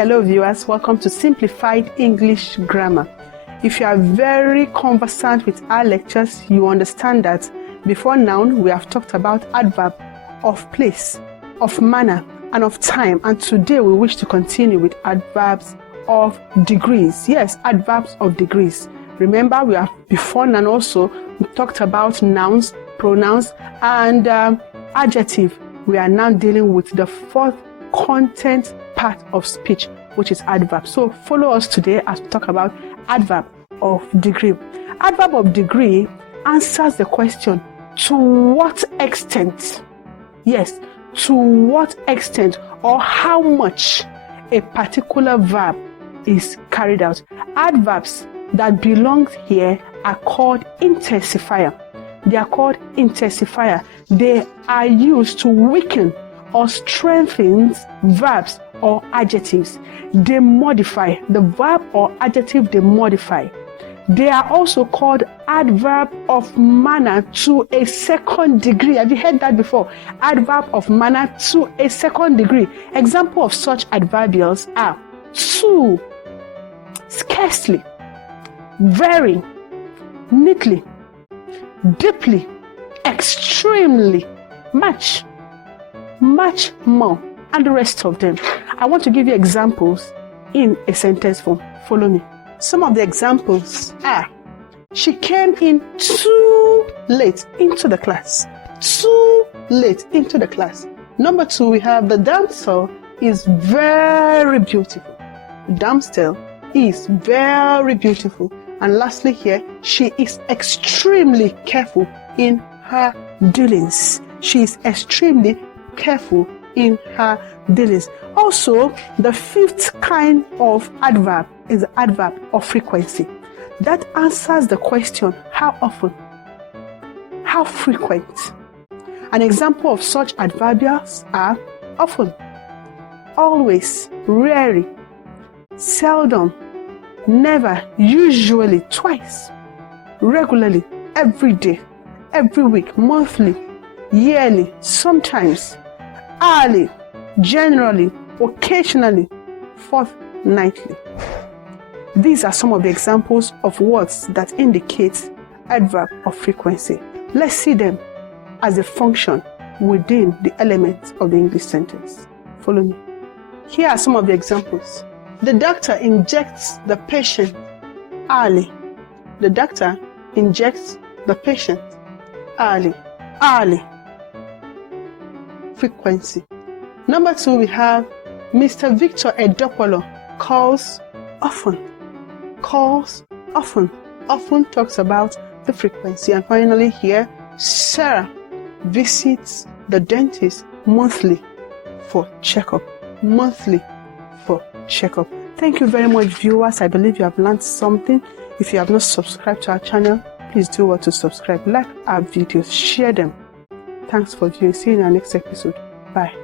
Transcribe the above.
Hello viewers, welcome to Simplified English Grammar. If you are very conversant with our lectures, you understand that before noun we have talked about adverb of place, of manner and of time, and today we wish to continue with adverbs of degrees. Yes, adverbs of degrees. Remember, we have before noun also we talked about nouns, pronouns and adjective. We are now dealing with the fourth content part of speech, which is adverb. So follow us today as we talk about adverb of degree. Adverb of degree answers the question, to what extent? Yes, to what extent or how much a particular verb is carried out. Adverbs that belong here are called intensifier. They are called intensifier. They are used to weaken or strengthen verbs or adjectives. They modify the verb or adjective, they modify. They are also called adverb of manner to a second degree. Have you heard that before? Adverb of manner to a second degree. Example of such adverbials are to, scarcely, very, neatly, deeply, extremely, much more, and the rest of them. I want to give you examples in a sentence form. Follow me. Some of the examples are: she came in too late into the class. Too late into the class. Number two, we have the damsel is very beautiful. The damsel is very beautiful. And lastly here, she is extremely careful in her dealings. She is extremely careful in her dealings. Also, the fifth kind of adverb is the adverb of frequency. That answers the question, how often? How frequent? An example of such adverbials are often, always, rarely, seldom, never, usually, twice, regularly, every day, every week, monthly, yearly, sometimes, hourly, generally, occasionally, fortnightly. These are some of the examples of words that indicate adverb of frequency. Let's see them as a function within the elements of the English sentence. Follow me. Here are some of the examples. The doctor injects the patient early. The doctor injects the patient early. Early. Frequency. Number two, we have Mr. Victor Edopolo calls often. Calls often. Often talks about the frequency. And finally here, Sarah visits the dentist monthly for checkup. Monthly for checkup. Thank you very much, viewers. I believe you have learned something. If you have not subscribed to our channel, please do what to subscribe, like our videos, share them. Thanks for viewing. See you in our next episode. Bye.